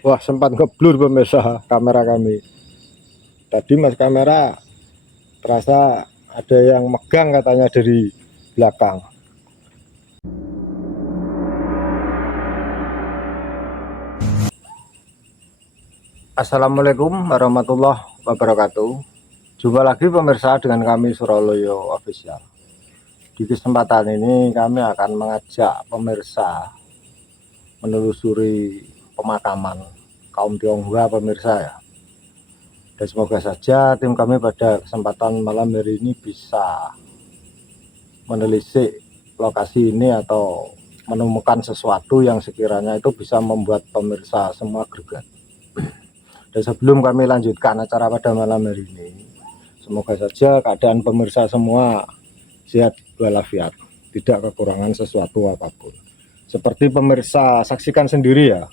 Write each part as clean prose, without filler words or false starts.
Wah, sempat ngeblur pemirsa kamera kami. Tadi mas kamera terasa ada yang megang katanya dari belakang. Assalamualaikum warahmatullahi wabarakatuh. Jumpa lagi pemirsa dengan kami Suraloyo Official. Di kesempatan ini kami akan mengajak pemirsa menelusuri pemakaman kaum Tionghoa pemirsa ya. Dan semoga saja tim kami pada kesempatan malam hari ini bisa menelisik lokasi ini atau menemukan sesuatu yang sekiranya itu bisa membuat pemirsa semua greget. Dan sebelum kami lanjutkan acara pada malam hari ini, semoga saja keadaan pemirsa semua sehat walafiat, tidak kekurangan sesuatu apapun. Seperti pemirsa saksikan sendiri ya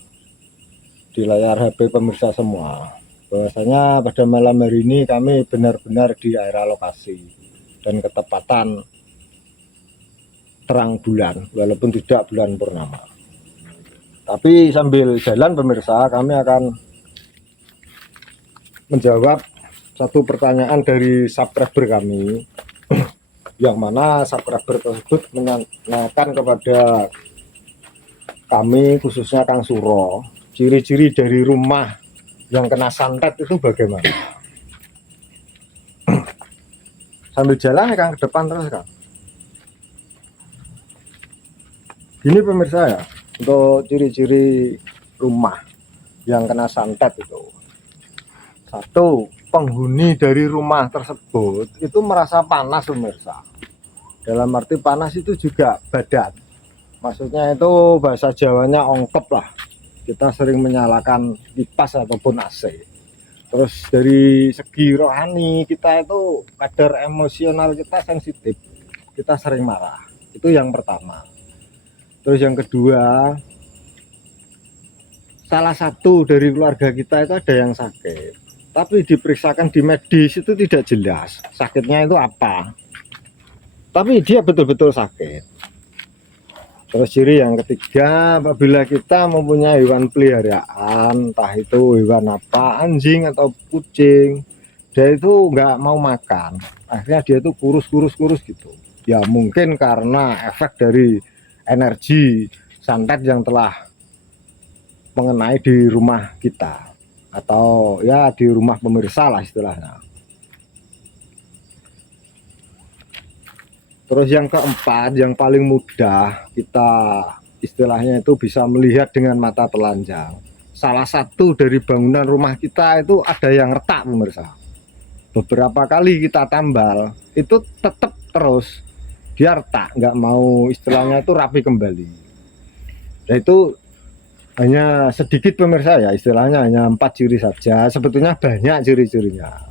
di layar HP pemirsa semua, bahwasanya pada malam hari ini kami benar-benar di area lokasi dan ketepatan terang bulan, walaupun tidak bulan purnama. Tapi sambil jalan pemirsa, kami akan menjawab satu pertanyaan dari subscriber kami, yang mana subscriber tersebut menanyakan kepada kami, khususnya Kang Suro, ciri-ciri dari rumah yang kena santet itu bagaimana. Sambil jalan ya Kang, ke depan terus Kang. Gini pemirsa ya, untuk ciri-ciri rumah yang kena santet itu, satu, penghuni dari rumah tersebut itu merasa panas pemirsa. Dalam arti panas itu juga badan, maksudnya itu bahasa Jawanya ongkep lah. Kita sering menyalakan kipas ataupun AC. Terus dari segi rohani kita itu kadar emosional kita sensitif, kita sering marah. Itu yang pertama. Terus yang kedua, salah satu dari keluarga kita itu ada yang sakit, tapi diperiksakan di medis itu tidak jelas sakitnya itu apa, tapi dia betul-betul sakit. Terus ciri yang ketiga, apabila kita mempunyai hewan peliharaan, entah itu hewan apa, anjing atau kucing, dia itu nggak mau makan, akhirnya dia itu kurus gitu ya, mungkin karena efek dari energi santet yang telah mengenai di rumah kita, atau ya di rumah pemirsa lah istilahnya. Terus yang keempat, yang paling mudah kita istilahnya itu bisa melihat dengan mata telanjang, salah satu dari bangunan rumah kita itu ada yang retak pemirsa. Beberapa kali kita tambal itu tetap terus dia retak, nggak mau istilahnya itu rapi kembali. Nah itu hanya sedikit pemirsa ya, istilahnya hanya 4 ciri saja, sebetulnya banyak ciri-cirinya.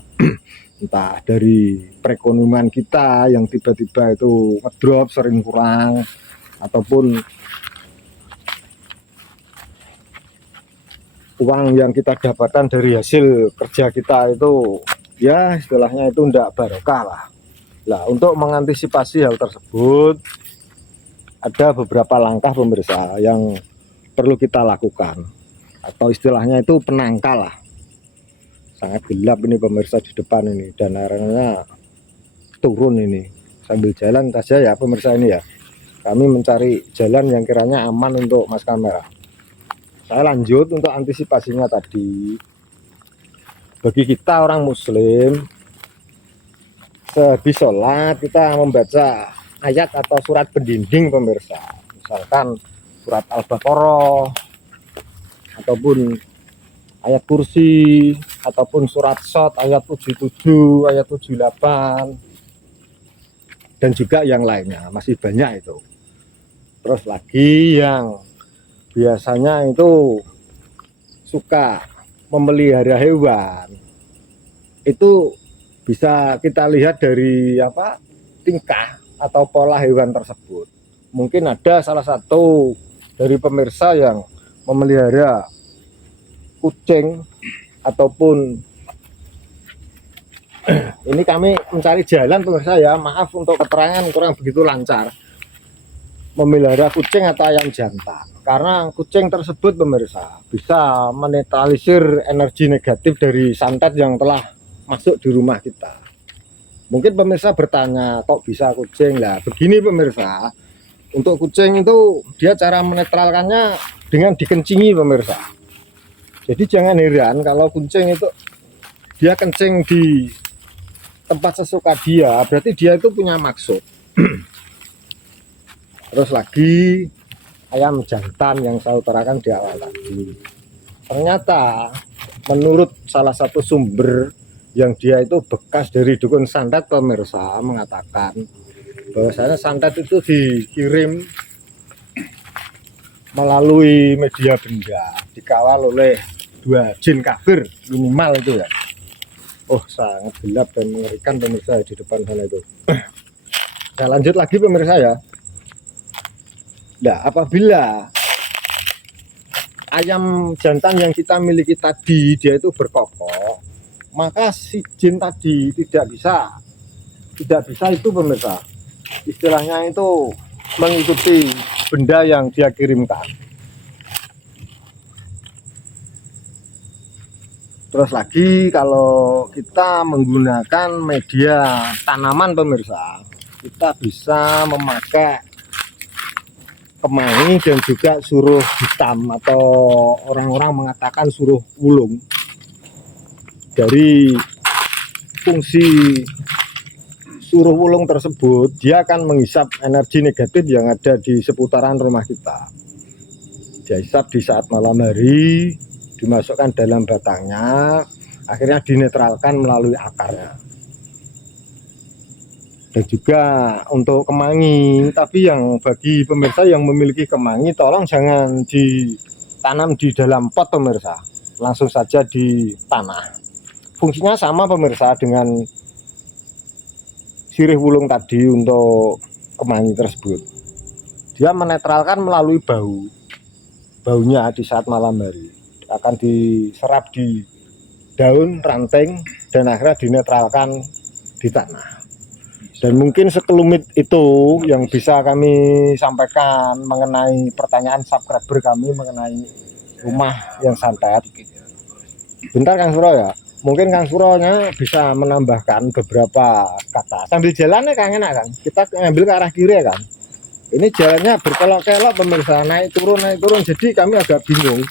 Entah dari perekonomian kita yang tiba-tiba itu ngedrop, sering kurang, ataupun uang yang kita dapatkan dari hasil kerja kita itu ya istilahnya itu enggak barokah lah. Nah, untuk mengantisipasi hal tersebut ada beberapa langkah pemirsa yang perlu kita lakukan, atau istilahnya itu penangkal lah. Sangat gelap ini pemirsa di depan ini, dan airnya turun ini. Sambil jalan saja ya pemirsa ini ya, kami mencari jalan yang kiranya aman untuk mas kamera. Saya lanjut untuk antisipasinya tadi. Bagi kita orang muslim, sehabis sholat kita membaca ayat atau surat pendinding pemirsa, misalkan surat Al-Baqarah ataupun ayat kursi ataupun surat Shot ayat 77, ayat 78, dan juga yang lainnya, masih banyak itu. Terus lagi yang biasanya itu suka memelihara hewan, itu bisa kita lihat dari apa, tingkah atau pola hewan tersebut. Mungkin ada salah satu dari pemirsa yang memelihara kucing ataupun ini kami mencari jalan pemirsa ya, maaf untuk keterangan kurang begitu lancar. memelihara kucing atau ayam jantan, karena kucing tersebut pemirsa bisa menetralisir energi negatif dari santet yang telah masuk di rumah kita. Mungkin pemirsa bertanya, kok bisa kucing? Lah begini pemirsa, untuk kucing itu dia cara menetralkannya dengan dikencingi pemirsa. Jadi jangan heran kalau kucing itu dia kencing di tempat sesuka dia, berarti dia itu punya maksud. Terus lagi ayam jantan yang saya utarakan di awal tadi, ternyata menurut salah satu sumber yang dia itu bekas dari dukun santet pemirsa mengatakan bahwasanya santet itu dikirim melalui media benda, dikawal oleh 2 jin kafir minimal itu ya. Oh sangat gelap dan mengerikan pemirsa di depan sana itu. Saya lanjut lagi pemirsa ya. Nah, apabila ayam jantan yang kita miliki tadi dia itu berkokok, maka si jin tadi tidak bisa itu pemirsa. Istilahnya itu mengikuti benda yang dia kirimkan. Terus lagi kalau kita menggunakan media tanaman pemirsa, kita bisa memakai kemangi dan juga suruh hitam atau orang-orang mengatakan suruh wulung. Dari fungsi suruh wulung tersebut, dia akan menghisap energi negatif yang ada di seputaran rumah kita. Dia hisap di saat malam hari, dimasukkan dalam batangnya, akhirnya dinetralkan melalui akarnya. Dan juga untuk kemangi, tapi yang bagi pemirsa yang memiliki kemangi, tolong jangan ditanam di dalam pot pemirsa, langsung saja di tanah. Fungsinya sama pemirsa dengan sirih wulung tadi untuk kemangi tersebut. Dia menetralkan melalui baunya di saat malam hari, akan diserap di daun, ranting, dan akhirnya dinetralkan di tanah. Dan mungkin sekelumit itu yang bisa kami sampaikan mengenai pertanyaan subscriber kami mengenai rumah yang santet. Bentar Kang Suro ya, mungkin Kang Suronya bisa menambahkan beberapa kata sambil jalannya Kang, enak Kang, kita ngambil ke arah kiri ya Kang. Ini jalannya berkelok-kelok pemirsa, naik turun, jadi kami agak bingung.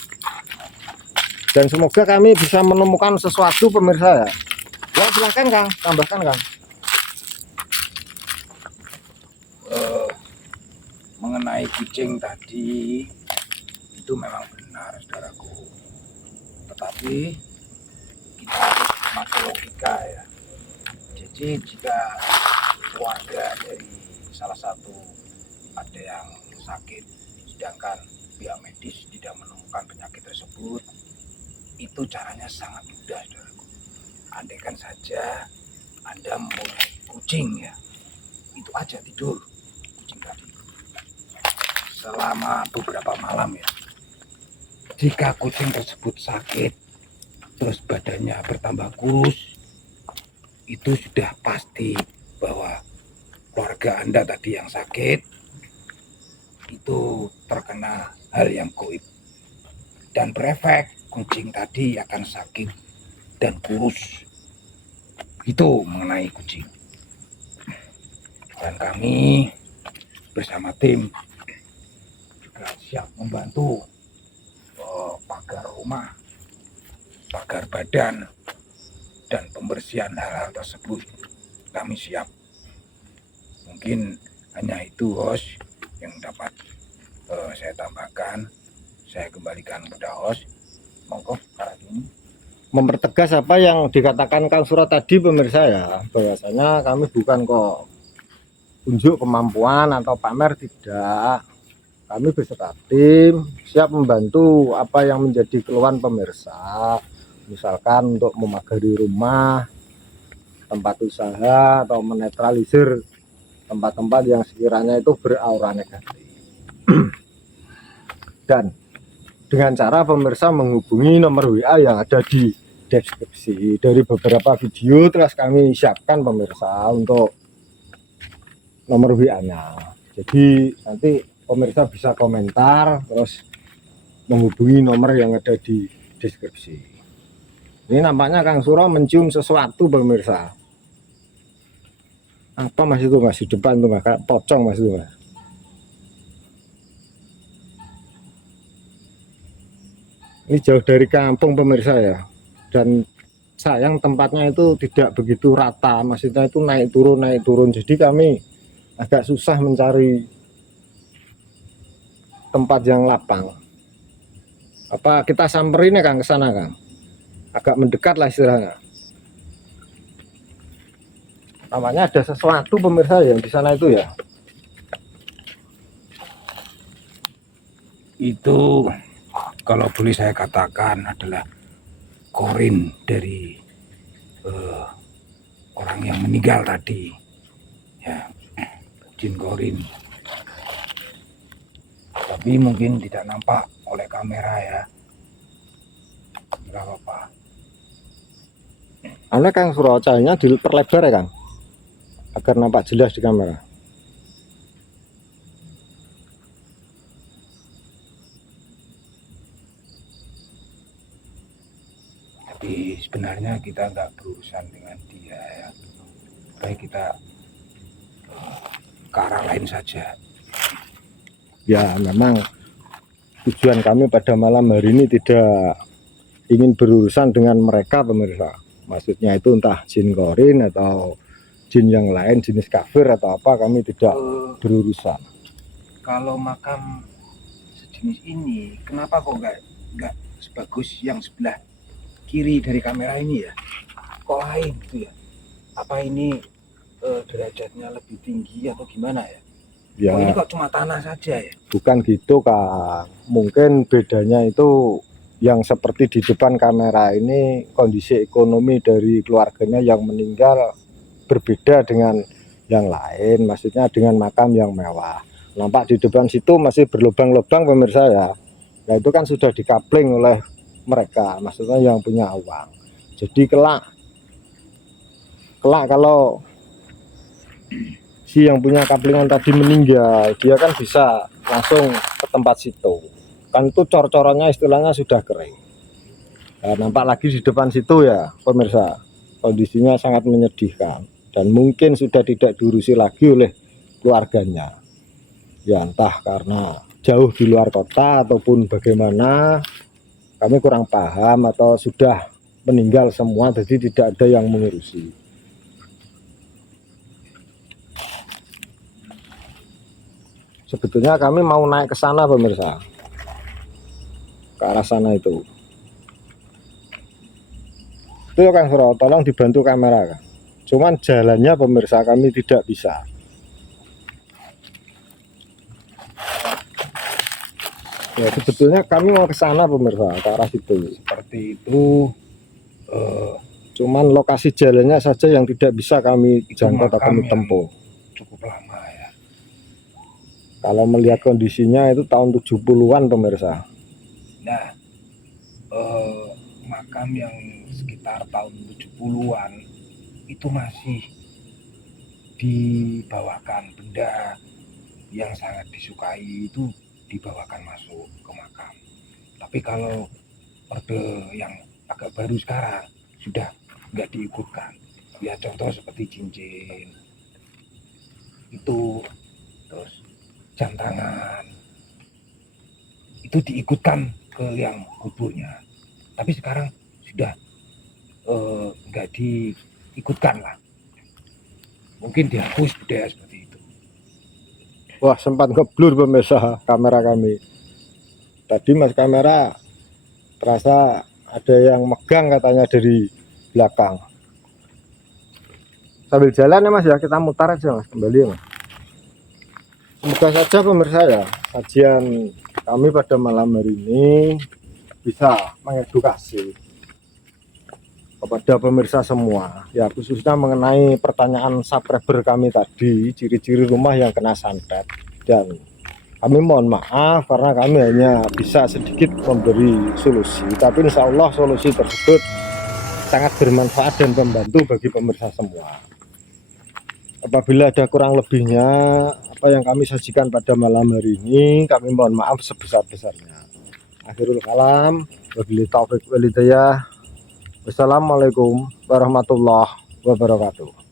Dan semoga kami bisa menemukan sesuatu pemirsa ya. Ya silakan Kang, tambahkan Kang. Mengenai kucing tadi itu memang benar saudaraku, tetapi kita pakai logika ya. Jadi jika keluarga dari salah satu ada yang sakit sedangkan pihak medis tidak menemukan penyakit tersebut, itu caranya sangat mudah saudaraku. Andaikan saja Anda mempunyai kucing ya, itu aja tidur kucing tadi selama beberapa malam ya. Jika kucing tersebut sakit terus badannya bertambah kurus, itu sudah pasti bahwa keluarga Anda tadi yang sakit itu terkena hal yang gaib dan berefek kucing tadi akan sakit dan kurus. Itu mengenai kucing. Dan kami bersama tim juga siap membantu pagar rumah, pagar badan, dan pembersihan hal-hal tersebut. Kami siap. Mungkin hanya itu host yang dapat saya tambahkan. Saya kembalikan kepada host. Monggo arah ini. Mempertegas apa yang dikatakan Kang Suro tadi pemirsa ya, bahwasanya kami bukan kok unjuk kemampuan atau pamer, tidak. Kami beserta tim siap membantu apa yang menjadi keluhan pemirsa, misalkan untuk memagari rumah, tempat usaha, atau menetralisir tempat-tempat yang sekiranya itu beraura negatif. Dan dengan cara pemirsa menghubungi nomor WA yang ada di deskripsi. Dari beberapa video telah kami siapkan pemirsa untuk nomor WA-nya. Jadi nanti pemirsa bisa komentar terus menghubungi nomor yang ada di deskripsi. Ini nampaknya Kang Suro mencium sesuatu pemirsa. Apa mas itu mas di depan tuh mas, kayak pocong mas itu mas. Ini jauh dari kampung pemirsa ya, dan sayang tempatnya itu tidak begitu rata, maksudnya itu naik turun, jadi kami agak susah mencari tempat yang lapang. Apa kita samperin ya Kang ke sana Kang? Agak mendekat lah istilahnya. Namanya ada sesuatu pemirsa yang di sana itu ya. Itu kalau boleh saya katakan adalah korin dari orang yang meninggal tadi, ya, jin korin. Tapi mungkin tidak nampak oleh kamera ya, nggak apa-apa. Karena Kang Suro cahayanya diperlebar ya Kang, agar nampak jelas di kamera. Tapi sebenarnya kita nggak berurusan dengan dia ya, baik kita ke arah lain saja. Ya memang tujuan kami pada malam hari ini tidak ingin berurusan dengan mereka pemirsa. Maksudnya itu entah jin korin atau jin yang lain, jenis kafir atau apa, kami tidak berurusan. Kalau makam sejenis ini, kenapa kok nggak sebagus yang sebelah kiri dari kamera ini ya? Kok lain gitu ya? Apa ini derajatnya lebih tinggi atau gimana ya? Ya, Oh, ini kok cuma tanah saja ya? bukan gitu Kang. Mungkin bedanya itu yang seperti di depan kamera ini kondisi ekonomi dari keluarganya yang meninggal berbeda dengan yang lain, maksudnya dengan makam yang mewah. Nampak di depan situ masih berlubang-lubang pemirsa ya. Ya itu kan sudah dikapling oleh mereka, maksudnya yang punya uang. Jadi kelak kalau si yang punya kaplingan tadi meninggal, dia kan bisa langsung ke tempat situ. Kan itu cor-corannya istilahnya sudah kering. Nah, nampak lagi di depan situ ya pemirsa, kondisinya sangat menyedihkan dan mungkin sudah tidak diurusi lagi oleh keluarganya. Ya entah karena jauh di luar kota ataupun bagaimana, kami kurang paham, atau sudah meninggal semua jadi tidak ada yang mengurusi. Sebetulnya kami mau naik ke sana pemirsa, ke arah sana itu Kang Suro, tolong dibantu kamera Kang. Cuman jalannya pemirsa kami tidak bisa. Ya sebetulnya kami mau ke sana pemirsa, ke arah situ. Seperti itu. Cuman lokasi jalannya saja yang tidak bisa kami jangkau atau kami tempuh. Cukup lama ya. Kalau melihat kondisinya itu tahun 70-an pemirsa. Nah, makam yang sekitar tahun 70-an itu masih dibawakan benda yang sangat disukai itu dibawakan masuk ke makam. Tapi kalau orde yang agak baru sekarang sudah nggak diikutkan. Ya contoh seperti cincin itu, terus jam tangan itu diikutkan ke yang kuburnya. Tapi sekarang sudah nggak diikutkan lah. Mungkin dihapus budaya seperti itu. Wah sempat ngeblur pemirsa kamera kami. Tadi mas kamera terasa ada yang megang katanya dari belakang. Sambil jalan ya mas ya, kita mutar aja mas, kembali ya mas. Semoga saja pemirsa ya, kajian kami pada malam hari ini bisa mengedukasi kepada pemirsa semua ya, khususnya mengenai pertanyaan subscriber kami tadi, ciri-ciri rumah yang kena santet. Dan kami mohon maaf karena kami hanya bisa sedikit memberi solusi, tapi insya Allah solusi tersebut sangat bermanfaat dan membantu bagi pemirsa semua. Apabila ada kurang lebihnya apa yang kami sajikan pada malam hari ini, kami mohon maaf sebesar-besarnya. Akhirul kalam, wabillahi taufiq wal hidayah. Wassalamualaikum warahmatullahi wabarakatuh.